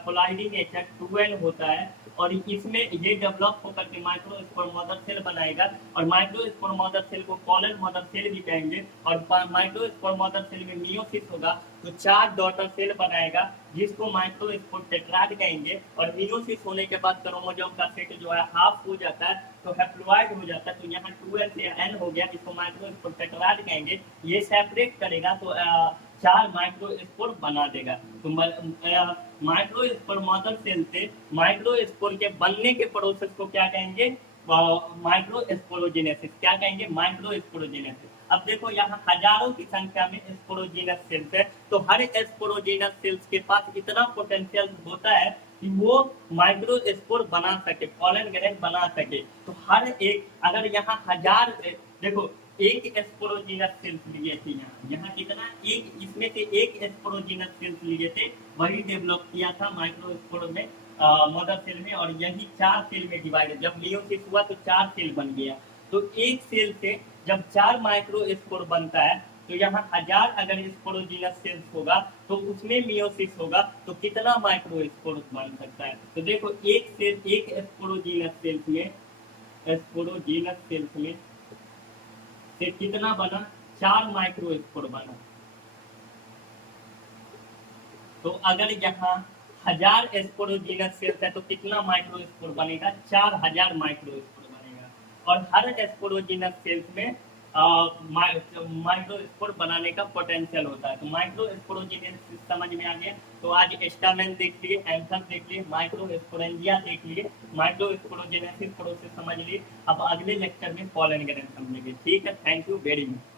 कोलाइडी नेचर 2n होता है और इसमें ये डेवलप होकर के माइक्रो स्पोर मदर सेल बनाएगा और माइक्रो स्पोर मदर सेल को पोलन मदर सेल भी कहेंगे। और माइक्रो स्पोर मदर सेल में मियोसिस होगा तो 4 डॉटर सेल बनाएगा जिसको माइक्रो स्पोर टेट्राड कहेंगे। और मियोसिस होने के बाद क्रोमोसोम का सेट जो है हाफ हो जाता है तो हैप्लॉइड हो जाता है। तो यहाँ 2n से n हो गया, इसको माइक्रो स्पोर टेट्राड कहेंगे। ये सेपरेट करेगा तो 4 माइक्रो स्पोर बना देगा। तो माइक्रो स्पोर मदर सेल से माइक्रो स्पोर के बनने के प्रोसेस को क्या कहेंगे, माइक्रो स्पोरोजेनेसिस। क्या कहेंगे, माइक्रो स्पोरोजेनेसिस। अब देखो यहाँ हजारों की संख्या में स्पोरोजीनस सेल्स है तो हर स्पोरोजीनस सेल्स के पास इतना पोटेंशियल होता है कि वो माइक्रो स्पोर बना सके, पोलन ग्रेन बना सके। तो हर एक, अगर यहाँ 1000, देखो एक स्पोरोजीनस सेल्स लिए थे, यहाँ कितना, एक, इसमें से एक स्पोरोजीनस सेल्स लिए थे, वही डेवलप किया था माइक्रो स्पोर में मदर सेल में। और यही 4 सेल में डिवाइड, जब मियोसिस हुआ तो 4 सेल बन गया। तो एक सेल से जब 4 माइक्रो स्पोर बनता है तो यहाँ 1000 अगर स्पोरोजीनस सेल्स होगा तो उसमें मियोसिस होगा तो कितना माइक्रो स्पोर बन सकता है। तो देखो एक सेल, एक स्पोरोजीनस सेल्स में से कितना बना, 4 माइक्रो स्पोर बना। तो अगर यहाँ 1000 स्पोरोजीनस सेल्स है तो कितना माइक्रो स्पोर बनेगा, 4000 माइक्रो स्पोर बनेगा। और हर स्पोरोजीनस सेल्स में माइक्रोस्पोर बनाने का पोटेंशियल होता है। तो माइक्रोस्पोरोजेनेसिस समझ में आ गया। तो आज एस्टामेन देख लिए, एंथर देख लिए, माइक्रोस्पोरेंजिया देख लिए, माइक्रोस्पोरोजेनेसिस प्रोसेस समझ लिए। अब अगले लेक्चर में पॉलन ग्रैंड समझेंगे। ठीक है, थैंक यू वेरी मच।